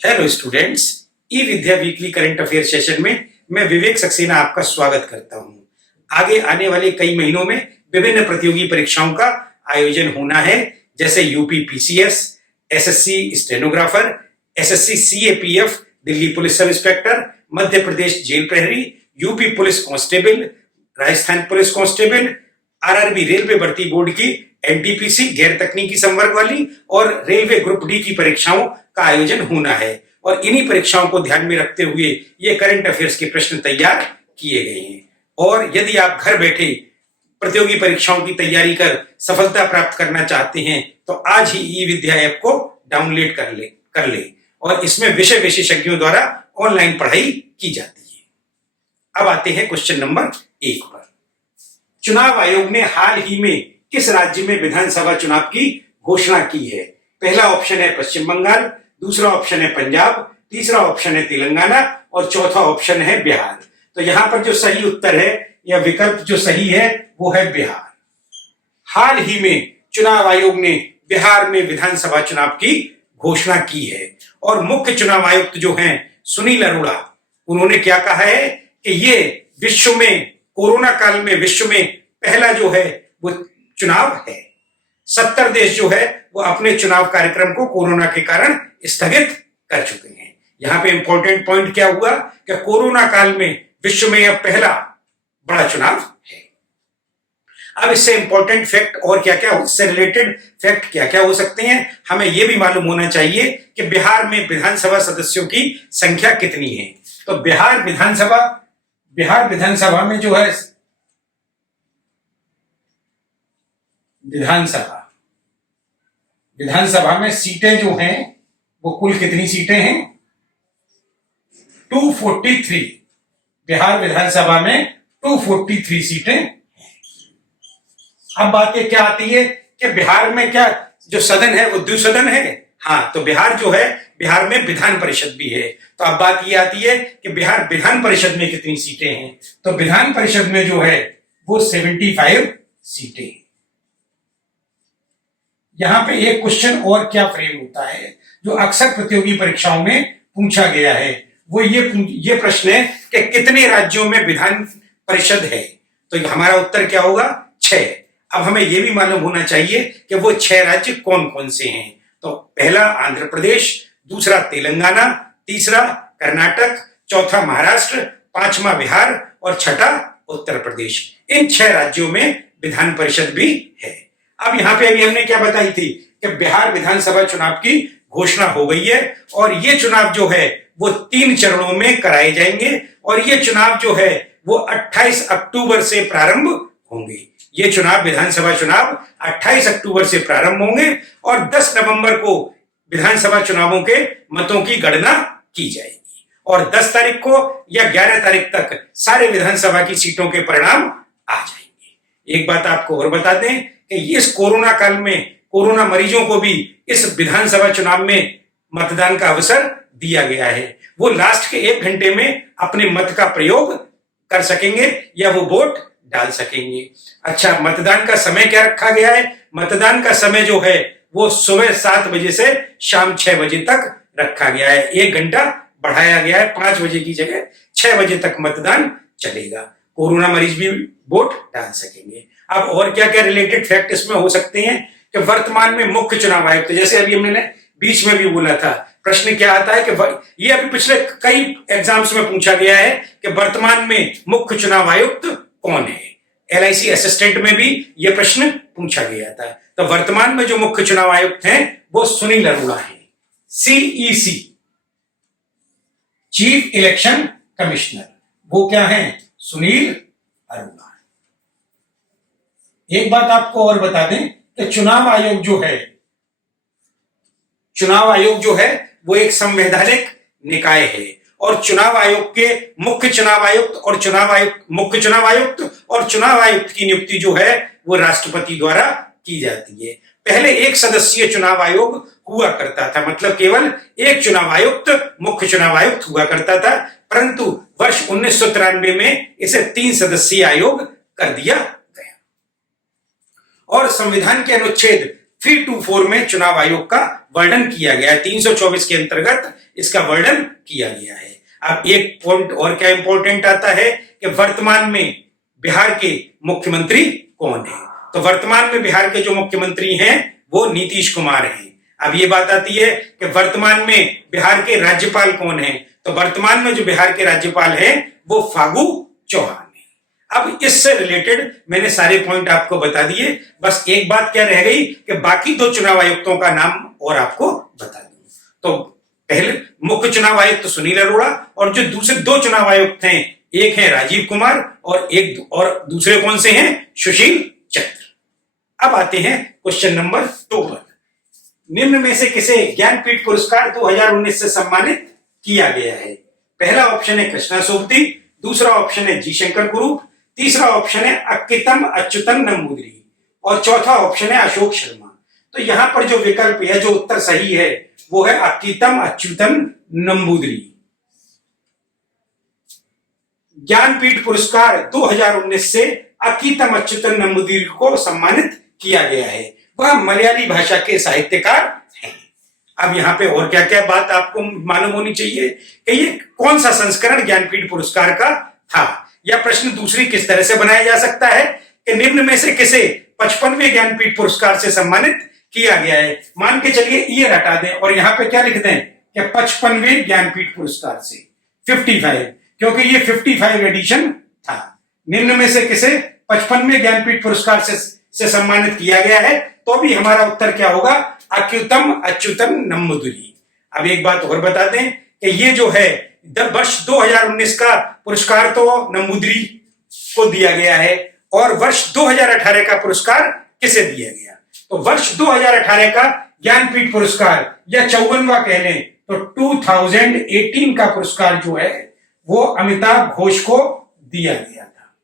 Hello students, ई विद्या weekly current affair session में मैं विवेक सक्सेना आपका स्वागत करता हूं। आगे आने वाले कई महीनों में विभिन्न प्रतियोगी परीक्षाओं का आयोजन होना है, जैसे UP PCS, SSC stenographer, SSC CAPF Delhi police sub inspector, Madhya Pradesh jail प्रहरी, UP police constable, Rajasthan police constable, RRB railway भर्ती बोर्ड की एनटीपीसी गैर तकनीकी संवर्ग वाली और रेलवे ग्रुप डी की परीक्षाओं का आयोजन होना है। और इन्हीं परीक्षाओं को ध्यान में रखते हुए ये करंट अफेयर्स के प्रश्न तैयार किए गए हैं। और यदि आप घर बैठे प्रतियोगी परीक्षाओं की तैयारी कर सफलता प्राप्त करना चाहते हैं तो आज ही ई विद्या ऐप को डाउनलोड कर ले और इसमें विषय विशेषज्ञों द्वारा ऑनलाइन पढ़ाई की जाती है। अब आते हैं क्वेश्चन नंबर 1 पर। चुनाव आयोग ने हाल ही में किस राज्य में विधानसभा चुनाव की घोषणा की है? पहला ऑप्शन है पश्चिम बंगाल, दूसरा ऑप्शन है पंजाब, तीसरा ऑप्शन है तेलंगाना और चौथा ऑप्शन है बिहार। तो यहां पर जो सही उत्तर है या विकल्प जो सही है वो है बिहार। हाल ही में चुनाव आयोग ने बिहार में विधानसभा चुनाव की घोषणा की है और मुख्य चुनाव आयुक्त जो हैं सुनील अरोड़ा, उन्होंने क्या कहा है कि ये विश्व में कोरोना काल में विश्व में पहला जो है वो चुनाव है। 70 देश जो है वो अपने चुनाव कार्यक्रम को कोरोना के कारण स्थगित कर चुके हैं। यहां पे इंपॉर्टेंट पॉइंट क्या हुआ कि कोरोना काल में विश्व में यह पहला बड़ा चुनाव है। अब इससे इंपॉर्टेंट फैक्ट और क्या क्या, इससे रिलेटेड फैक्ट क्या क्या हो सकते हैं, हमें यह भी मालूम होना चाहिए कि बिहार में विधानसभा सदस्यों की संख्या कितनी है। तो बिहार विधानसभा में जो है विधानसभा में सीटें जो हैं वो कुल कितनी सीटें हैं? 243। बिहार विधानसभा में 243 सीटें हैं। अब बात ये क्या आती है कि बिहार में क्या जो सदन है वो द्विसदन है। हाँ, तो बिहार जो है, बिहार में विधान परिषद भी है। तो अब बात ये आती है कि बिहार विधान परिषद में कितनी सीटें हैं। तो विधान परिषद में जो है वो 75 सीटें। यहां पे एक क्वेश्चन और क्या फ्रेम होता है जो अक्सर प्रतियोगी परीक्षाओं में पूछा गया है, वो ये प्रश्न है कि कितने राज्यों में विधान परिषद है। तो हमारा उत्तर क्या होगा? 6। अब हमें यह भी मालूम होना चाहिए कि वो 6 राज्य कौन कौन से हैं। तो पहला आंध्र प्रदेश, दूसरा तेलंगाना, तीसरा कर्नाटक, चौथा महाराष्ट्र, पांचवा बिहार और छठा उत्तर प्रदेश। इन 6 राज्यों में विधान परिषद भी है। अब यहां पे अभी हमने क्या बताई थी कि बिहार विधानसभा चुनाव की घोषणा हो गई है और ये चुनाव जो है वो 3 चरणों में कराए जाएंगे और ये चुनाव जो है वो 28 अक्टूबर से प्रारंभ होंगे। ये चुनाव, विधानसभा चुनाव 28 अक्टूबर से प्रारंभ होंगे और 10 नवंबर को विधानसभा चुनावों के मतों की गणना की जाएगी और 10 तारीख को या 11 तारीख तक सारे विधानसभा की सीटों के परिणाम आ जाएंगे। एक बात आपको और बता दें कि इस कोरोना काल में कोरोना मरीजों को भी इस विधानसभा चुनाव में मतदान का अवसर दिया गया है। वो लास्ट के 1 घंटे में अपने मत का प्रयोग कर सकेंगे या वो वोट डाल सकेंगे। अच्छा, मतदान का समय क्या रखा गया है? मतदान का समय जो है वो सुबह 7 बजे से शाम 6 बजे तक रखा गया है। 1 घंटा बढ़ाया गया है, 5 बजे की जगह 6 बजे तक मतदान चलेगा। कोरोना मरीज भी वोट डाल सकेंगे। अब और क्या क्या रिलेटेड फैक्ट इसमें हो सकते हैं कि वर्तमान में मुख्य चुनाव आयुक्त, तो जैसे अभी हमने बीच में भी बोला था, प्रश्न क्या आता है कि ये अभी पिछले कई एग्जाम्स में पूछा गया है कि वर्तमान में मुख्य चुनाव आयुक्त कौन है। LIC असिस्टेंट में भी यह प्रश्न पूछा गया था। तो वर्तमान में जो मुख्य चुनाव आयुक्त हैं वो सुनील अरोड़ा है, CEC, चीफ इलेक्शन कमिश्नर, वो क्या है? सुनील अरोड़ा। एक बात आपको और बता दें कि चुनाव आयोग जो है वो एक संवैधानिक निकाय है और चुनाव आयोग के मुख्य चुनाव आयुक्त और चुनाव आयुक्त की नियुक्ति जो है वो राष्ट्रपति द्वारा की जाती है। पहले एक सदस्यीय चुनाव आयोग हुआ करता था, मतलब केवल एक चुनाव आयुक्त मुख्य चुनाव आयुक्त हुआ करता था, परंतु वर्ष 1993 में इसे 3 सदस्यीय आयोग कर दिया गया। और संविधान के अनुच्छेद 324 में चुनाव आयोग का वर्णन किया गया है। 324 के अंतर्गत इसका वर्णन किया गया है। अब एक पॉइंट और क्या इंपॉर्टेंट आता है कि वर्तमान में बिहार के मुख्यमंत्री कौन है। तो वर्तमान में बिहार के जो मुख्यमंत्री हैं वो नीतीश कुमार हैं। अब ये बात आती है कि वर्तमान में बिहार के राज्यपाल कौन है। तो वर्तमान में जो बिहार के राज्यपाल हैं वो फागू चौहान है। अब इससे रिलेटेड मैंने सारे पॉइंट आपको बता दिए। बस एक बात क्या रह गई कि बाकी दो चुनाव आयुक्तों का नाम और आपको बता दूं। तो पहले मुख्य चुनाव आयुक्त सुनील अरोड़ा और जो दूसरे दो चुनाव आयुक्त हैं, एक है राजीव कुमार और दूसरे कौन से हैं, सुशील चंद्र। अब आते हैं क्वेश्चन नंबर 2 पर। निम्न में से किसे ज्ञानपीठ पुरस्कार 2019 से सम्मानित किया गया है। पहला ऑप्शन है कृष्णा सोबती, दूसरा ऑप्शन है जी शंकर कुरूप, तीसरा ऑप्शन है अक्कीतम अच्युतन नंबूदरी और चौथा ऑप्शन है अशोक शर्मा। तो यहां पर जो विकल्प है, जो उत्तर सही है वो है अक्कीतम अच्युतन नंबूदरी। ज्ञानपीठ पुरस्कार 2019 से अक्कीतम अच्युतन नंबूदरी को सम्मानित किया गया है। वह मलयाली भाषा के साहित्यकार हैं। अब यहाँ पे और क्या क्या बात आपको मालूम होनी चाहिए कि ये कौन सा संस्करण ज्ञानपीठ पुरस्कार का था। यह प्रश्न दूसरी किस तरह से बनाया जा सकता है कि निम्न में से किसे 55वें ज्ञानपीठ पुरस्कार से सम्मानित किया गया है। मान के चलिए ईयर हटा दें और यहाँ पे क्या लिख दें कि 55वें ज्ञानपीठ पुरस्कार से 55, क्योंकि ये 55 एडिशन था। निम्न में से किसे 55वें ज्ञानपीठ पुरस्कार से सम्मानित किया गया है, तो भी हमारा उत्तर क्या होगा, अक्कीतम अच्युतन नंबूदरी। अब एक बात और बता दें कि ये जो है वर्ष 2019 का पुरस्कार तो नंबूदरी को दिया गया है और वर्ष 2018 का पुरस्कार किसे दिया गया। तो वर्ष 2018 का ज्ञानपीठ पुरस्कार या 54वां कह लें तो 2018 का पुरस्कार जो है वो अमिताभ घोष को दिया गया था।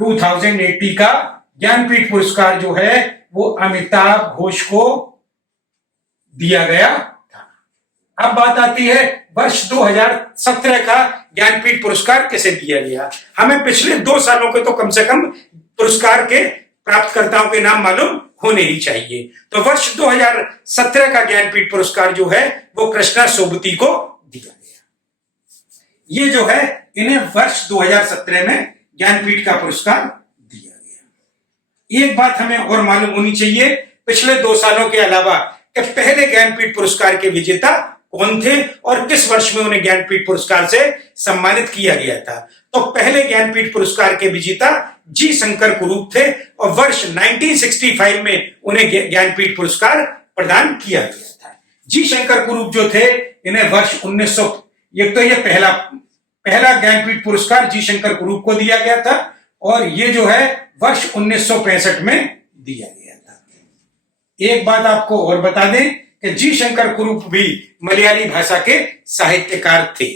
2018 का ज्ञानपीठ पुरस्कार जो है वो अमिताभ घोष को दिया गया था। अब बात आती है वर्ष 2017 का ज्ञानपीठ पुरस्कार किसे दिया गया। हमें पिछले 2 सालों के तो कम से कम पुरस्कार के प्राप्तकर्ताओं के नाम मालूम होने ही चाहिए। तो वर्ष 2017 का ज्ञानपीठ पुरस्कार जो है वो कृष्णा सोबती को दिया गया। ये जो है इन्हें वर्ष 2017 में ज्ञानपीठ का पुरस्कार दिया गया। एक बात हमें और मालूम होनी चाहिए पिछले 2 सालों के अलावा कि पहले ज्ञानपीठ पुरस्कार के विजेता कौन थे और किस वर्ष में उन्हें ज्ञानपीठ पुरस्कार से सम्मानित किया गया था। तो पहले ज्ञानपीठ पुरस्कार के विजेता जी शंकर कुरूप थे और वर्ष 1965 में उन्हें ज्ञानपीठ पुरस्कार प्रदान किया गया था। जी शंकर कुरूप जो थे इन्हें वर्ष 1900 ये पहला ज्ञानपीठ पुरस्कार जी शंकर कुरूप को दिया गया था और ये जो है वर्ष 1965 में दिया गया था। एक बात आपको और बता दें कि जी शंकर कुरूप भी मलयाली भाषा के साहित्यकार थे।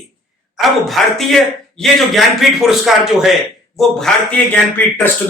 अब भारतीय ये जो ज्ञानपीठ पुरस्कार जो है वो भारतीय ज्ञानपीठ ट्रस्ट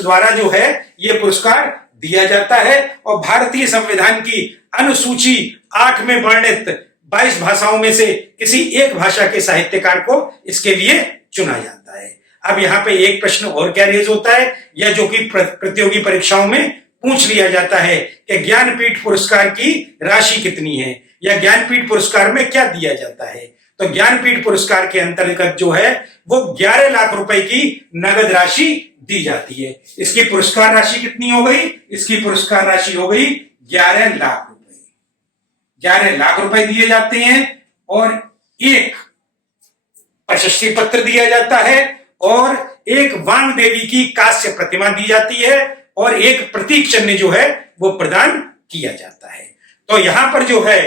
द्वारा जो है ये पुरस्कार दिया जाता है और भारतीय संविधान की अनुसूची 8 में वर्णित 22 भाषाओं में से किसी एक भाषा के साहित्यकार को इसके लिए चुना जाता है। अब यहाँ पे एक प्रश्न और क्या रेज होता है या जो कि प्रतियोगी परीक्षाओं में पूछ लिया जाता है कि ज्ञानपीठ पुरस्कार की राशि कितनी है या ज्ञानपीठ पुरस्कार में क्या दिया जाता है। तो ज्ञानपीठ पुरस्कार के अंतर्गत जो है वो 11 लाख रुपए की नगद राशि दी जाती है। इसकी पुरस्कार राशि कितनी हो गई, इसकी पुरस्कार राशि हो गई 11 लाख रुपए। 11 लाख रुपए दिए जाते हैं और एक प्रशस्ति पत्र दिया जाता है और एक वांग देवी की कांस्य प्रतिमा दी जाती है और एक प्रतीक चिन्ह जो है वो प्रदान किया जाता है। तो यहां पर जो है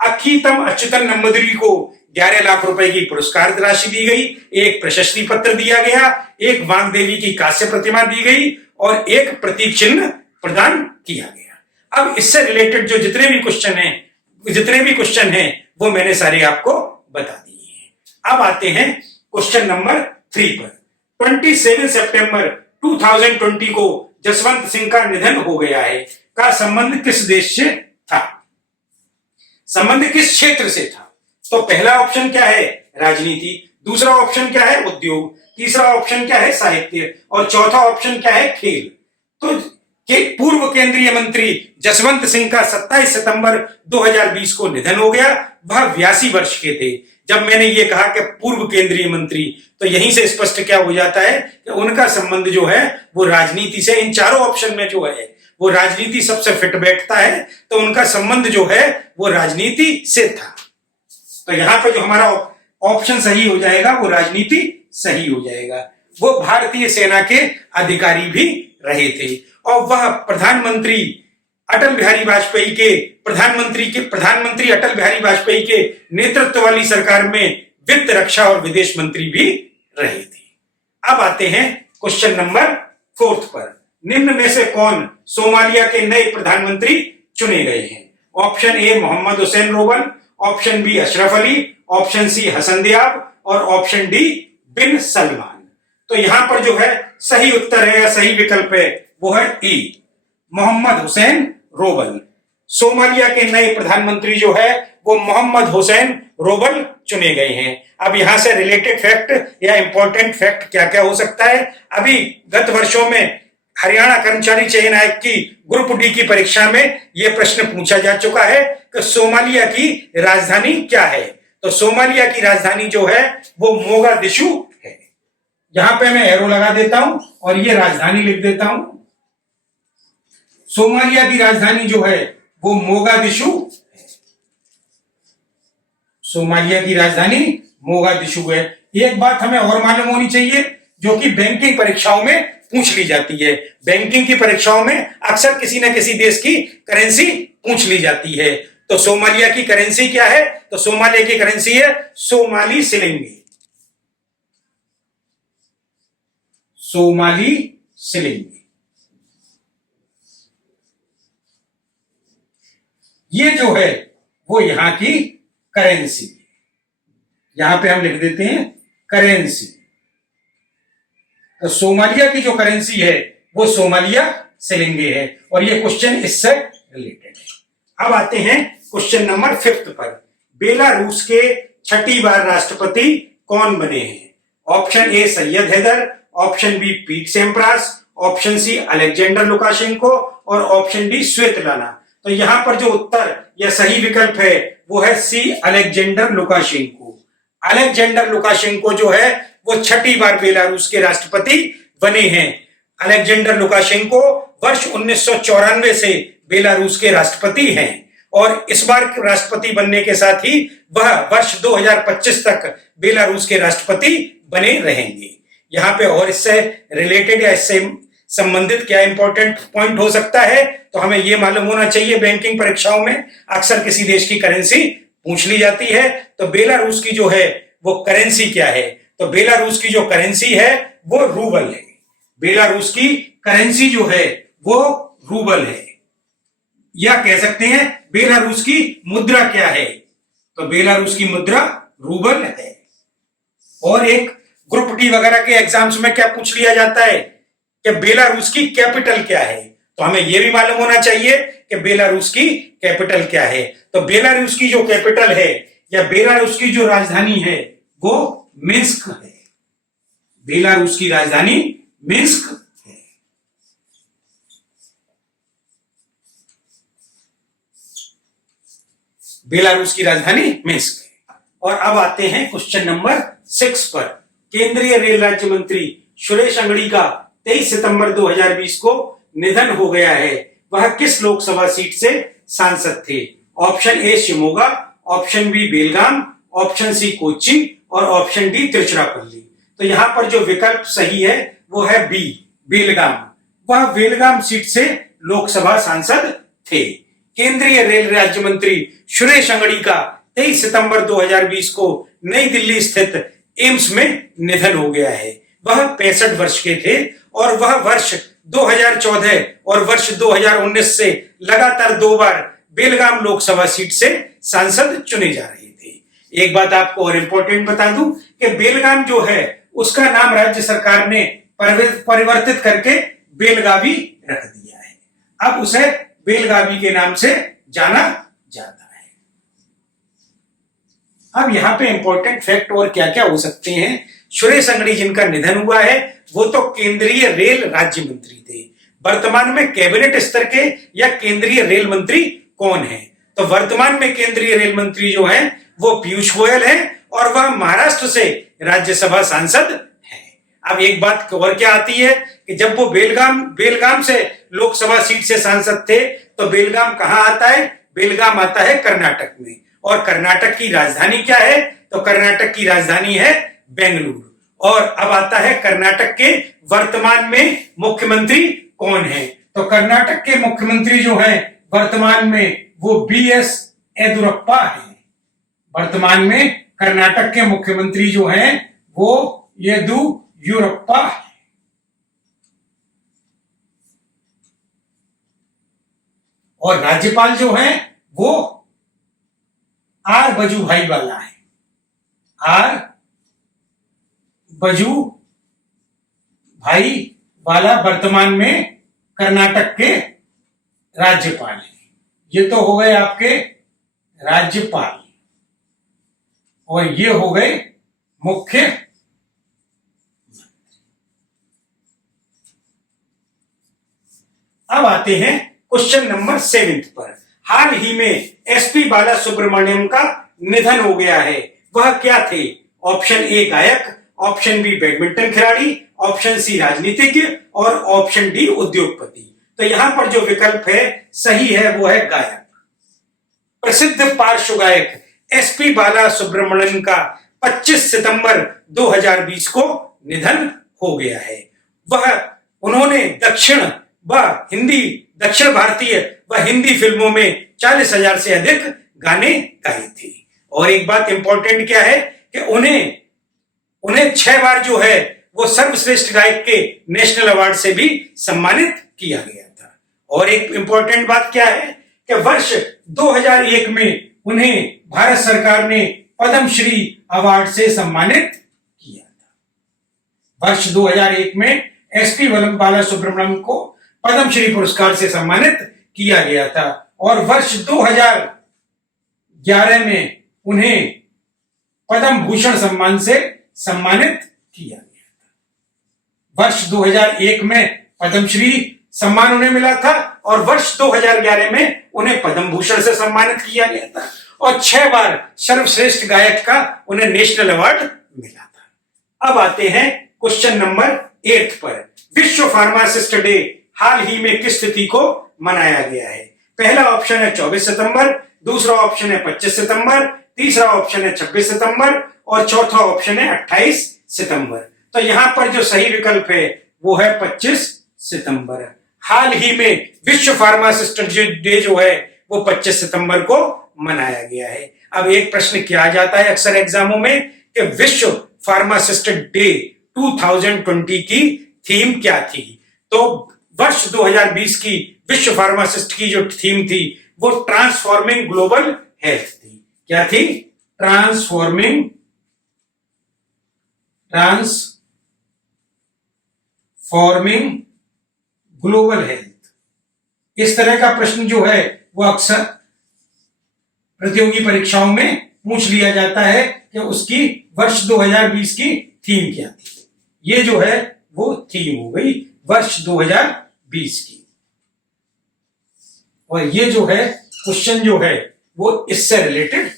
अक्कीतम अच्युतन नंबूदरी को 11 लाख रुपए की पुरस्कार राशि दी गई, एक प्रशस्ति पत्र दिया गया, एक वांग देवी की कांस्य प्रतिमा दी गई और एक प्रतीक चिन्ह प्रदान किया गया। अब इससे रिलेटेड जो जितने भी क्वेश्चन हैं वो मैंने सारे आपको बता दिए हैं। अब आते हैं क्वेश्चन नंबर 3 पर। 27 सितंबर 2020 को जसवंत सिंह का निधन हो गया है का संबंध किस देश से था, संबंध किस क्षेत्र से था। तो पहला ऑप्शन क्या है, राजनीति, दूसरा ऑप्शन क्या है, उद्योग, तीसरा ऑप्शन क्या है, साहित्य और चौथा ऑप्शन क्या है, खेल। तो कि पूर्व केंद्रीय मंत्री जसवंत सिंह का 27 सितंबर 2020 को निधन हो गया। वह 82 वर्ष के थे। जब मैंने ये कहा कि पूर्व केंद्रीय मंत्री, तो यहीं से स्पष्ट क्या हो जाता है कि उनका संबंध जो है वो राजनीति से, इन चारों ऑप्शन में जो है वो राजनीति सबसे फिट बैठता है, तो उनका संबंध जो है वो राजनीति से था। तो यहां पर जो हमारा ऑप्शन सही हो जाएगा वो राजनीति सही हो जाएगा। वो भारतीय सेना के अधिकारी भी रहे थे और वह प्रधानमंत्री अटल बिहारी वाजपेयी के प्रधानमंत्री अटल बिहारी वाजपेयी के नेतृत्व वाली सरकार में वित्त, रक्षा और विदेश मंत्री भी रहे थे। अब आते हैं क्वेश्चन नंबर 4 पर। निम्न में से कौन सोमालिया के नए प्रधानमंत्री चुने गए हैं? Option A Mohamed Hussein Roble, option B Ashraf Ali, option C Hassan Diab और ऑप्शन डी बिन सलमान। तो यहां पर जो है सही उत्तर है या सही विकल्प है वो है ई, मोहम्मद हुसैन रोबल। सोमालिया के नए प्रधानमंत्री जो है वो मोहम्मद हुसैन रोबल चुने गए हैं। अब यहां से रिलेटेड फैक्ट या इंपॉर्टेंट फैक्ट क्या क्या हो सकता है? अभी गत वर्षों में हरियाणा कर्मचारी चयन आयोग की ग्रुप डी की परीक्षा में यह प्रश्न पूछा जा चुका है कि सोमालिया की राजधानी क्या है? तो सोमालिया की राजधानी जो है वो मोगादिशु है। यहां पे मैं एरो लगा देता हूं और ये राजधानी लिख देता हूं। सोमालिया की राजधानी जो है वो मोगादिशु है। सोमालिया की राजधानी मोगादिशु है। एक बात हमें और मालूम होनी चाहिए जो कि बैंकिंग परीक्षाओं में पूछ ली जाती है। बैंकिंग की परीक्षाओं में अक्सर किसी न किसी देश की करेंसी पूछ ली जाती है। तो सोमालिया की करेंसी क्या है? तो सोमालिया की करेंसी है सोमाली शिलिंग। सोमाली शिलिंग ये जो है वो यहां की करेंसी, यहां पे हम लिख देते हैं करेंसी। तो सोमालिया की जो करेंसी है वो सोमालिया शिलिंगे है और ये क्वेश्चन इससे रिलेटेड है। अब आते हैं क्वेश्चन नंबर 5 पर। बेलारूस के 6ठी बार राष्ट्रपति कौन बने हैं? Option A Syed Haider, option B Pete Sampras, option C Alexander Lukashenko और ऑप्शन डी स्वेतलाना। तो यहां पर जो उत्तर या सही विकल्प है वो है सी अलेक्जेंडर लुकाशेंको। अलेक्जेंडर लुकाशेंको जो है वो 6ठी बार बेलारूस के राष्ट्रपति बने हैं। अलेक्जेंडर लुकाशेंको वर्ष 1994 से बेलारूस के राष्ट्रपति हैं और इस बार के राष्ट्रपति बनने के साथ ही वह वर्ष 2025 तक बेलारूस के राष्ट्रपति बने रहेंगे। यहाँ पे और इससे रिलेटेड या इससे संबंधित क्या इंपॉर्टेंट पॉइंट हो सकता है? तो हमें यह मालूम होना चाहिए बैंकिंग परीक्षाओं में अक्सर किसी देश की करेंसी पूछ ली जाती है। तो बेलारूस की जो है वो करेंसी क्या है? तो बेलारूस की जो करेंसी है वो रूबल है। बेलारूस की करेंसी जो है वो रूबल है, या कह सकते हैं बेलारूस की मुद्रा क्या है? तो बेलारूस की मुद्रा रूबल है। और एक ग्रुप डी वगैरह के एग्जाम्स में क्या पूछ लिया जाता है कि बेलारूस की कैपिटल क्या है? तो हमें यह भी मालूम होना चाहिए कि बेलारूस की कैपिटल क्या है। तो बेलारूस की जो कैपिटल है या बेलारूस की जो राजधानी है वो मिन्स्क है। बेलारूस की राजधानी मिन्स्क है। बेलारूस की राजधानी मिन्स्क है। और अब आते हैं क्वेश्चन नंबर 6 पर। केंद्रीय रेल राज्य मंत्री सुरेश अंगड़ी का 23 सितंबर 2020 को निधन हो गया है। वह किस लोकसभा सीट से सांसद थे? Option A Shimoga, option B Belgaum, option C Kochi और ऑप्शन डी तिरुचिरापल्ली। तो यहां पर जो विकल्प सही है वो है बी, बेलगाम। वह बेलगाम सीट से लोकसभा सांसद थे। केंद्रीय रेल राज्य मंत्री सुरेश अंगड़ी का 23 सितंबर 2020 को नई दिल्ली स्थित एम्स में निधन हो गया है। वह 65 वर्ष के थे और वह वर्ष 2014 और वर्ष 2019 से लगातार 2 बार बेलगाम लोकसभा सीट से सांसद चुने जा रहे थे। एक बात आपको और इंपॉर्टेंट बता दूं कि बेलगाम जो है उसका नाम राज्य सरकार ने परिवर्तित करके बेलगावी रख दिया है। अब उसे बेलगावी के नाम से जाना जाता है। अब यहाँ पे इंपॉर्टेंट फैक्ट और क्या क्या हो सकते हैं? सुरेश अंगड़ी जिनका निधन हुआ है वो तो केंद्रीय रेल राज्य मंत्री थे। वर्तमान में कैबिनेट स्तर के या केंद्रीय रेल मंत्री कौन है? तो वर्तमान में केंद्रीय रेल मंत्री जो है वो पीयूष गोयल है और वह महाराष्ट्र से राज्यसभा सांसद है। अब एक बात और क्या आती है कि जब वो बेलगाम से लोकसभा सीट से सांसद थे तो बेलगाम कहां आता है? बेलगाम आता है कर्नाटक में। और कर्नाटक की राजधानी क्या है? तो कर्नाटक की राजधानी है बेंगलुरु। और अब आता है कर्नाटक के वर्तमान में मुख्यमंत्री कौन है? तो कर्नाटक के मुख्यमंत्री जो हैं वर्तमान में वो बीएस येदुरप्पा है। वर्तमान में कर्नाटक के मुख्यमंत्री जो हैं वो येदुयुरप्पा है। और राज्यपाल जो हैं वो आर वजुभाई वाला है। आर वजुभाई वाला वर्तमान में कर्नाटक के राज्यपाल है। ये तो हो गए आपके राज्यपाल और ये हो गए मुख्य। अब आते हैं क्वेश्चन नंबर 7 पर। हाल ही में एसपी बाला सुब्रमण्यम का निधन हो गया है, वह क्या थे? ऑप्शन ए गायक, ऑप्शन बी बैडमिंटन खिलाड़ी, ऑप्शन सी राजनीतिज्ञ और ऑप्शन डी उद्योगपति। तो यहां पर जो विकल्प है सही है वो है गायक। प्रसिद्ध पार्श्व गायक एसपी बाला सुब्रमण्यम का 25 सितंबर 2020 को निधन हो गया है। उन्होंने दक्षिण भारतीय व हिंदी फिल्मों में 40,000 से अधिक गाने गाए थे। और एक बात इंपॉर्टेंट क्या है कि उन्हें 6 बार जो है वो सर्वश्रेष्ठ गायक के नेशनल अवार्ड से भी सम्मानित किया गया था। और एक इंपॉर्टेंट बात क्या है कि वर्ष 2001 में उन्हें भारत सरकार ने पद्मश्री अवार्ड से सम्मानित किया था। वर्ष 2001 में एसपी बाला सुब्रमण्यम को पद्मश्री पुरस्कार से सम्मानित किया गया था और वर्ष 2011 में उन्हें पद्म भूषण सम्मान से सम्मानित किया गया था। वर्ष 2001 में पद्मश्री सम्मान उन्हें मिला था और वर्ष 2011 में उन्हें पद्म भूषण से सम्मानित किया गया था और 6 बार सर्वश्रेष्ठ गायक का उन्हें नेशनल अवार्ड मिला था। अब आते हैं क्वेश्चन नंबर 8 पर। विश्व फार्मासिस्ट डे हाल ही में किस तिथि को मनाया गया है? पहला ऑप्शन है 24 सितंबर, दूसरा ऑप्शन है 25 सितंबर, तीसरा ऑप्शन है 26 सितंबर और चौथा ऑप्शन है 28 सितंबर। तो यहां पर जो सही विकल्प है वो है 25 सितंबर। हाल ही में विश्व फार्मासिस्ट डे जो है वो 25 सितंबर को मनाया गया है। अब एक प्रश्न किया जाता है अक्सर एग्जामों में कि विश्व फार्मासिस्ट डे 2020 की थीम क्या थी? तो वर्ष 2020 की विश्व फार्मासिस्ट की जो थीम थी वो ट्रांसफॉर्मिंग ग्लोबल हेल्थ थी। क्या थी? Transforming global health. इस तरह का प्रश्न जो है वो अक्सर प्रतियोगी परीक्षाओं में पूछ लिया जाता है कि उसकी वर्ष 2020 की थीम क्या थी। ये जो है वो थीम हो गई वर्ष 2020 की। और ये जो है क्वेश्चन जो है वो इससे रिलेटेड।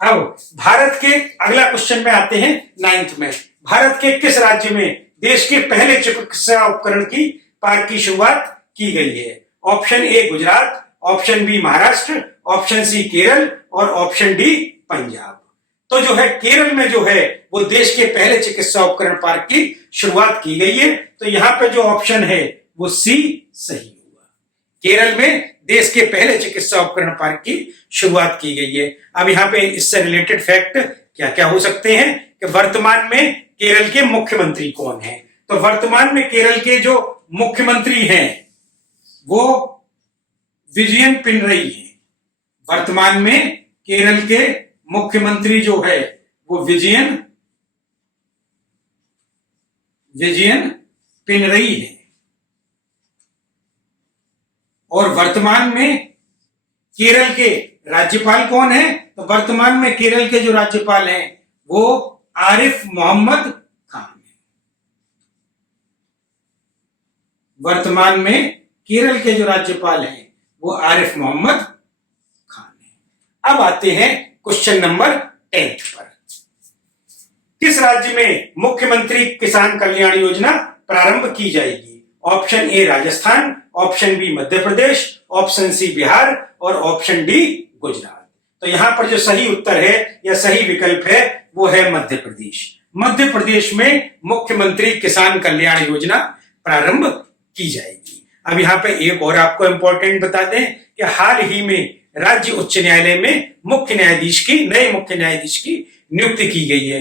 अब भारत के अगला क्वेश्चन में आते हैं 9th में। भारत के किस राज्य में देश के पहले चिकित्सा उपकरण की पार्क की शुरुआत की गई है? Option A Gujarat, option B Maharashtra, option C Kerala और ऑप्शन डी पंजाब। तो जो है केरल में जो है वो देश के पहले चिकित्सा उपकरण पार्क की शुरुआत की गई है। तो यहां पे जो ऑप्शन है वो सी सही हुआ। केरल में देश के पहले चिकित्सा उपकरण पार्क की शुरुआत की गई है। अब यहाँ पे इससे रिलेटेड फैक्ट क्या क्या हो सकते हैं कि वर्तमान में केरल के मुख्यमंत्री कौन है? तो वर्तमान में केरल के जो मुख्यमंत्री हैं वो विजयन पिनरई है। वर्तमान में केरल के मुख्यमंत्री जो है वो विजयन पिनरई है। और वर्तमान में केरल के राज्यपाल कौन है? तो वर्तमान में केरल के जो राज्यपाल हैं वो आरिफ मोहम्मद खान है। वर्तमान में केरल के जो राज्यपाल हैं वो आरिफ मोहम्मद खान है। अब आते हैं क्वेश्चन नंबर 10 पर। किस राज्य में मुख्यमंत्री किसान कल्याण योजना प्रारंभ की जाएगी? Option A Rajasthan, option B Madhya Pradesh, option C Bihar और ऑप्शन डी गुजरात। तो यहां पर जो सही उत्तर है या सही विकल्प है वो है मध्य प्रदेश। मध्य प्रदेश में मुख्यमंत्री किसान कल्याण योजना प्रारंभ की जाएगी। अब यहाँ पे एक और आपको इंपॉर्टेंट बता दें कि हाल ही में राज्य उच्च न्यायालय में नए मुख्य न्यायाधीश की नियुक्ति की गई है।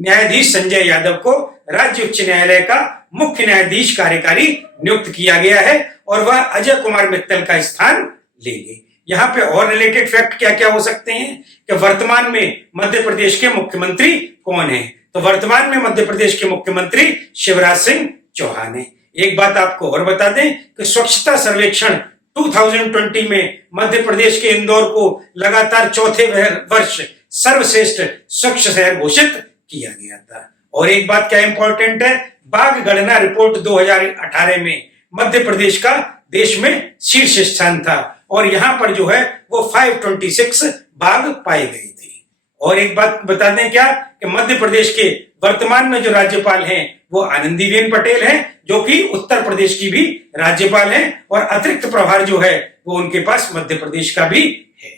न्यायाधीश संजय यादव को राज्य उच्च न्यायालय का मुख्य न्यायाधीश कार्यकारी नियुक्त किया गया है और वह अजय कुमार मित्तल का स्थान लेंगे। यहाँ पे और रिलेटेड फैक्ट क्या क्या हो सकते हैं कि वर्तमान में मध्य प्रदेश के मुख्यमंत्री कौन है? तो वर्तमान में मध्य प्रदेश के मुख्यमंत्री शिवराज सिंह चौहान है। एक बात आपको और बता दें कि स्वच्छता सर्वेक्षण 2020 में मध्य प्रदेश के इंदौर को लगातार चौथे वर्ष सर्वश्रेष्ठ स्वच्छ शहर घोषित किया गया था। और एक बात क्या इंपॉर्टेंट है, बाघ गणना रिपोर्ट 2018 में मध्य प्रदेश का देश में शीर्ष स्थान था और यहां पर जो है वो 526 बाघ पाए गए थे। और एक बात बता दें क्या कि मध्य प्रदेश के वर्तमान में जो राज्यपाल हैं वो आनंदीबेन पटेल हैं, जो कि उत्तर प्रदेश की भी राज्यपाल हैं और अतिरिक्त प्रभार जो है वो उनके पास मध्य प्रदेश का भी है।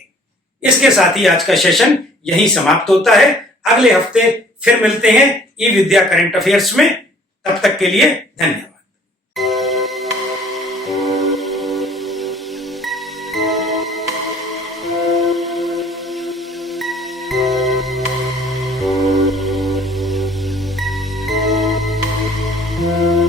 इसके साथ ही आज का सेशन यहीं समाप्त होता है। अगले हफ्ते फिर मिलते हैं ई विद्या करंट अफेयर्स में। तब तक के लिए धन्यवाद। Thank you.